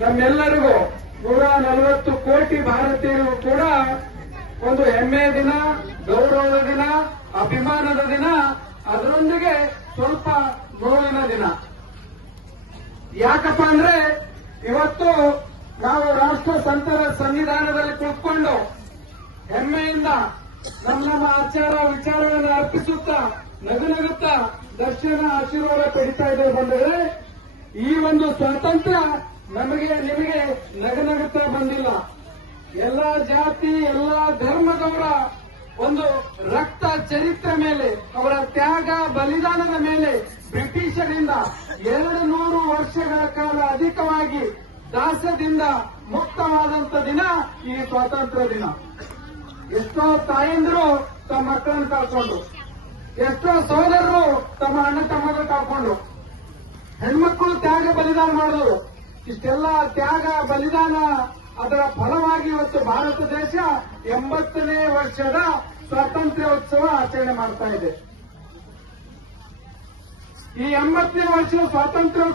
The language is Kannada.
ನಮ್ಮೆಲ್ಲರಿಗೂ 140 ಕೋಟಿ ಭಾರತೀಯರಿಗೂ ಕೂಡ ಒಂದು ಹೆಮ್ಮೆಯ ದಿನ, ಗೌರವದ ದಿನ, ಅಭಿಮಾನದ ದಿನ, ಅದರೊಂದಿಗೆ ಸ್ವಲ್ಪ ನೋವಿನ ದಿನ. ಯಾಕಪ್ಪ ಅಂದ್ರೆ ಇವತ್ತು ನಾವು ರಾಷ್ಟ್ರ ಸಂತರ ಸನ್ನಿಧಾನದಲ್ಲಿ ಕುಳಿತುಕೊಂಡು ಹೆಮ್ಮೆಯಿಂದ ನಮ್ಮ ಆಚಾರ ವಿಚಾರಗಳನ್ನು ಅರ್ಪಿಸುತ್ತಾ ನಗುತ್ತಾ ದರ್ಶನ ಆಶೀರ್ವಾದ ಪಡಿತಾ ಇದ್ದೇವೆ ಬಂದರೆ, ಈ ಒಂದು ಸ್ವಾತಂತ್ರ್ಯ ನಮಗೆ ನಿಮಗೆ ನಗುತ್ತಾ ಬಂದಿಲ್ಲ. ಎಲ್ಲಾ ಜಾತಿ ಎಲ್ಲಾ ಧರ್ಮದವರ ಒಂದು ರಕ್ತ ಚರಿತ್ರೆ ಮೇಲೆ, ಅವರ ತ್ಯಾಗ ಬಲಿದಾನದ ಮೇಲೆ ಬ್ರಿಟಿಷರಿಂದ 200 ವರ್ಷಗಳ ಕಾಲ ಅಧಿಕವಾಗಿ ದಾಸ್ಯದಿಂದ ಮುಕ್ತವಾದಂತ ದಿನ ಈ ಸ್ವಾತಂತ್ರ್ಯ ದಿನ. ಎಷ್ಟೋ ತಾಯಂದಿರು ತಮ್ಮ ಮಕ್ಕಳನ್ನು ಕಳ್ಕೊಂಡ್ರು, ಎಷ್ಟೋ ಸೋದರರು ತಮ್ಮ ಅಣ್ಣ ತಮ್ಮಗಳು ಕಳ್ಕೊಂಡ್ರು, ಹೆಣ್ಮಕ್ಕಳು ತ್ಯಾಗ ಬಲಿದಾನ ಮಾಡಿದ್ರು. ಇಷ್ಟೆಲ್ಲ ತ್ಯಾಗ ಬಲಿದಾನ ಅದರ ಫಲವಾಗಿ ಇವತ್ತು ಭಾರತ ದೇಶ 80ನೇ ವರ್ಷದ ಸ್ವಾತಂತ್ರ್ಯೋತ್ಸವ ಆಚರಣೆ ಮಾಡ್ತಾ ಇದೆ. ಈ 80ನೇ ವರ್ಷದ ಸ್ವಾತಂತ್ರ್ಯ